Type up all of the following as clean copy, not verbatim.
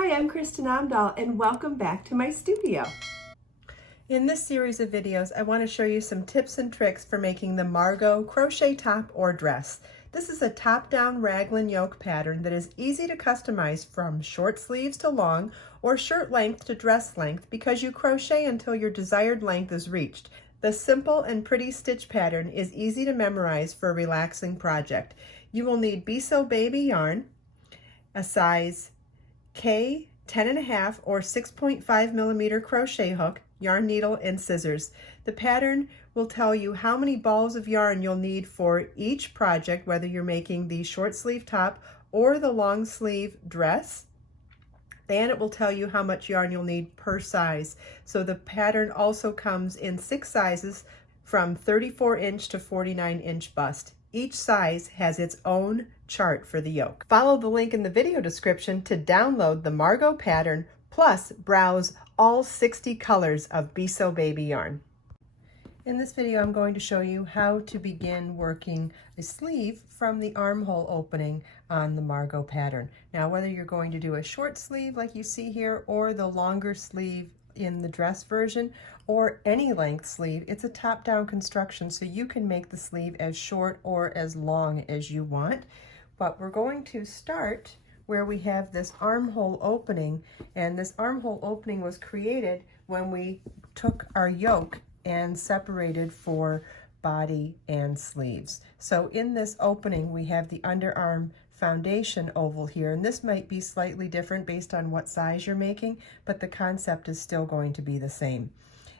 Hi, I'm Kristen Amdahl and welcome back to my studio. In this series of videos, I want to show you some tips and tricks for making the Margot crochet top or dress. This is a top-down raglan yoke pattern that is easy to customize from short sleeves to long or shirt length to dress length because you crochet until your desired length is reached. The simple and pretty stitch pattern is easy to memorize for a relaxing project. You will need Be So Baby yarn, a size K 10.5 or 6.5 millimeter crochet hook, yarn needle, and scissors. The pattern will tell you how many balls of yarn you'll need for each project, whether you're making the short sleeve top or the long sleeve dress. And it will tell you how much yarn you'll need per size. So the pattern also comes in 6 sizes from 34-inch to 49-inch bust. Each size has its own chart for the yoke. Follow the link in the video description to download the Margot pattern, plus browse all 60 colors of Be So Baby yarn. In this video, I'm going to show you how to begin working a sleeve from the armhole opening on the Margot pattern. Now, whether you're going to do a short sleeve like you see here or the longer sleeve in the dress version or any length sleeve, it's a top-down construction, so you can make the sleeve as short or as long as you want. But we're going to start where we have this armhole opening, and this armhole opening was created when we took our yoke and separated for body and sleeves. So in this opening we have the underarm foundation oval here, and this might be slightly different based on what size you're making, but the concept is still going to be the same.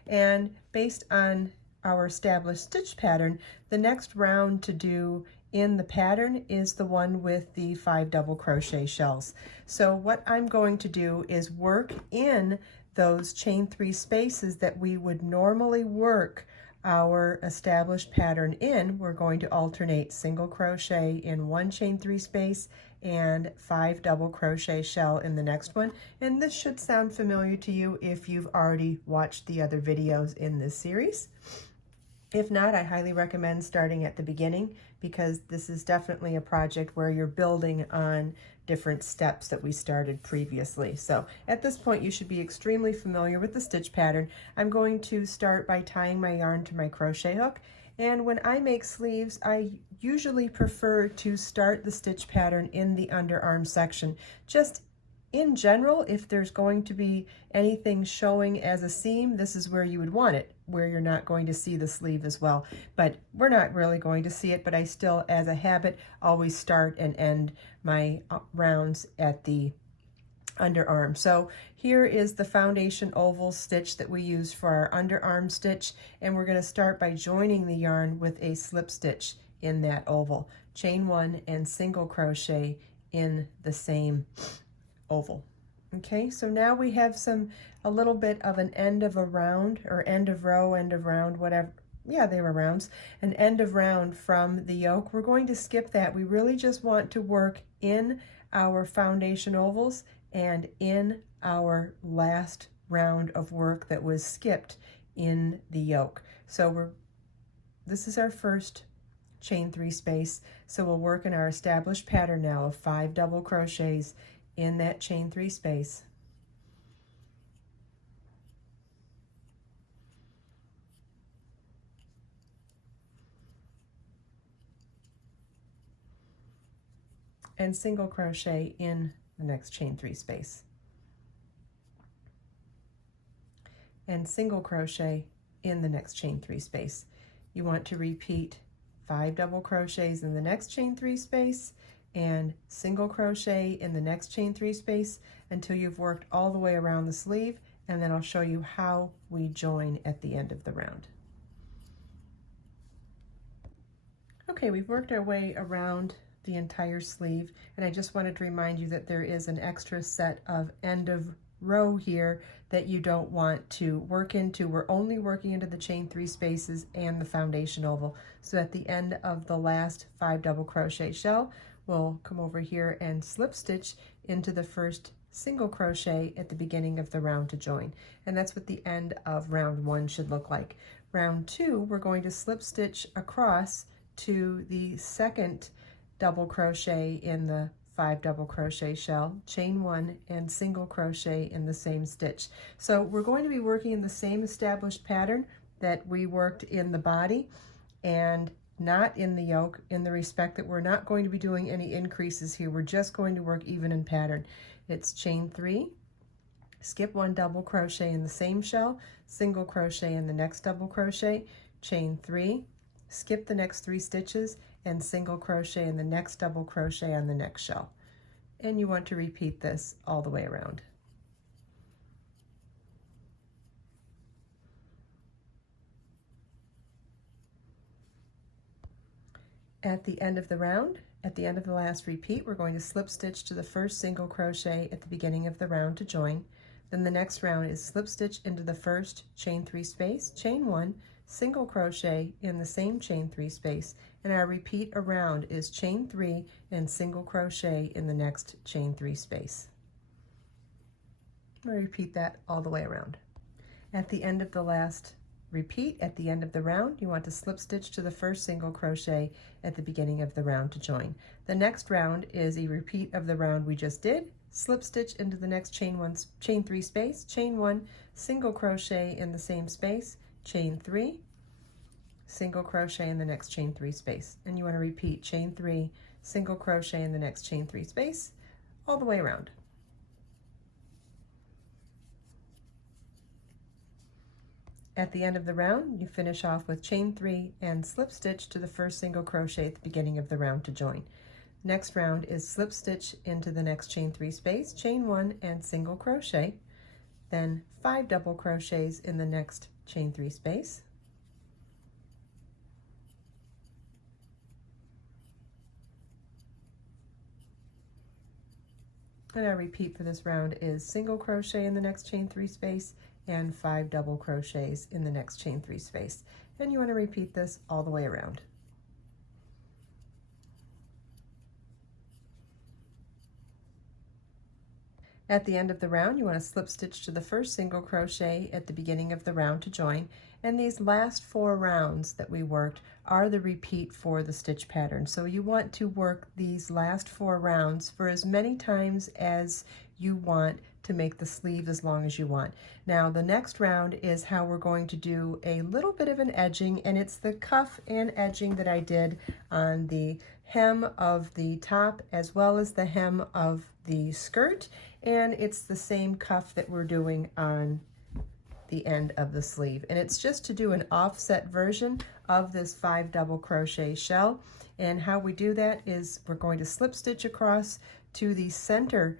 And based on our established stitch pattern, the next round to do in the pattern is the one with the 5 double crochet shells. So what I'm going to do is work in those chain 3 spaces that we would normally work our established pattern in. We're going to alternate single crochet in one chain 3 space and 5 double crochet shell in the next one. And this should sound familiar to you if you've already watched the other videos in this series. If not, I highly recommend starting at the beginning, because this is definitely a project where you're building on different steps that we started previously. So at this point, you should be extremely familiar with the stitch pattern. I'm going to start by tying my yarn to my crochet hook. And when I make sleeves, I usually prefer to start the stitch pattern in the underarm section. Just in general, if there's going to be anything showing as a seam, this is where you would want it, where you're not going to see the sleeve as well. But we're not really going to see it, but I still, as a habit, always start and end my rounds at the underarm. So here is the foundation oval stitch that we use for our underarm stitch, and we're going to start by joining the yarn with a slip stitch in that oval. Chain 1 and single crochet in the same oval. Okay, so now we have a little bit of an end of a round, or end of row, end of round, whatever. Yeah, they were rounds. An end of round from the yoke. We're going to skip that. We really just want to work in our foundation ovals and in our last round of work that was skipped in the yoke. So this is our first chain 3 space. So we'll work in our established pattern now of 5 double crochets in that chain 3 space. And single crochet in the next chain 3 space. And single crochet in the next chain 3 space. You want to repeat 5 double crochets in the next chain 3 space and single crochet in the next chain 3 space until you've worked all the way around the sleeve, and then I'll show you how we join at the end of the round. Okay, we've worked our way around the entire sleeve, and I just wanted to remind you that there is an extra set of end of row here that you don't want to work into. We're only working into the chain 3 spaces and the foundation oval. So at the end of the last 5 double crochet shell, we'll come over here and slip stitch into the first single crochet at the beginning of the round to join. And that's what the end of round 1 should look like. Round 2, we're going to slip stitch across to the second double crochet in the 5 double crochet shell, chain 1, and single crochet in the same stitch. So we're going to be working in the same established pattern that we worked in the body and not in the yoke, in the respect that we're not going to be doing any increases here. We're just going to work even in pattern. It's chain 3, skip 1 double crochet in the same shell, single crochet in the next double crochet, chain 3, skip the next 3 stitches, and single crochet in the next double crochet on the next shell. And you want to repeat this all the way around. At the end of the round, at the end of the last repeat, we're going to slip stitch to the first single crochet at the beginning of the round to join. Then the next round is slip stitch into the first chain 3 space, chain 1, single crochet in the same chain 3 space, and our repeat around is chain 3 and single crochet in the next chain 3 space. I'll repeat that all the way around. At the end of the last repeat, at the end of the round, you want to slip stitch to the first single crochet at the beginning of the round to join. The next round is a repeat of the round we just did. Slip stitch into the next chain 3 space, chain 1, single crochet in the same space, chain 3, single crochet in the next chain 3 space. And you want to repeat chain 3, single crochet in the next chain 3 space all the way around. At the end of the round, you finish off with chain 3 and slip stitch to the first single crochet at the beginning of the round to join. Next round is slip stitch into the next chain 3 space, chain 1 and single crochet, then 5 double crochets in the next chain 3 space. And our repeat for this round is single crochet in the next chain 3 space and 5 double crochets in the next chain 3 space. And you want to repeat this all the way around. At the end of the round, you want to slip stitch to the first single crochet at the beginning of the round to join, and these last 4 rounds that we worked are the repeat for the stitch pattern. So you want to work these last 4 rounds for as many times as you want to make the sleeve as long as you want. Now the next round is how we're going to do a little bit of an edging, and it's the cuff and edging that I did on the hem of the top as well as the hem of the skirt, and it's the same cuff that we're doing on the end of the sleeve. And it's just to do an offset version of this 5 double crochet shell. And how we do that is we're going to slip stitch across to the center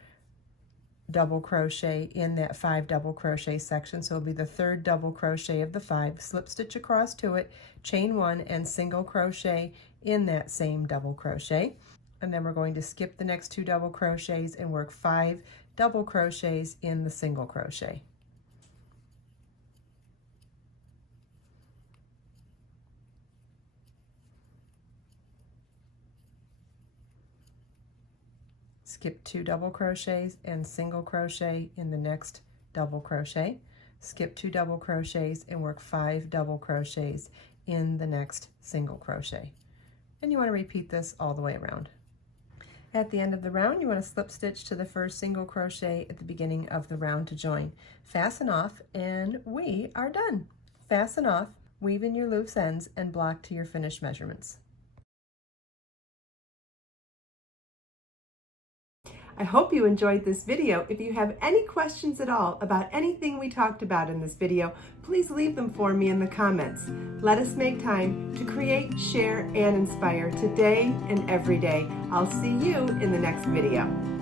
double crochet in that 5 double crochet section. So it'll be the 3rd double crochet of the 5, slip stitch across to it, chain 1 and single crochet in that same double crochet. And then we're going to skip the next 2 double crochets and work 5 double crochets in the single crochet. Skip 2 double crochets and single crochet in the next double crochet. Skip 2 double crochets and work 5 double crochets in the next single crochet. And you want to repeat this all the way around. At the end of the round, you want to slip stitch to the first single crochet at the beginning of the round to join. Fasten off, and we are done. Fasten off, weave in your loose ends, and block to your finished measurements. I hope you enjoyed this video. If you have any questions at all about anything we talked about in this video, please leave them for me in the comments. Let us make time to create, share, and inspire today and every day. I'll see you in the next video.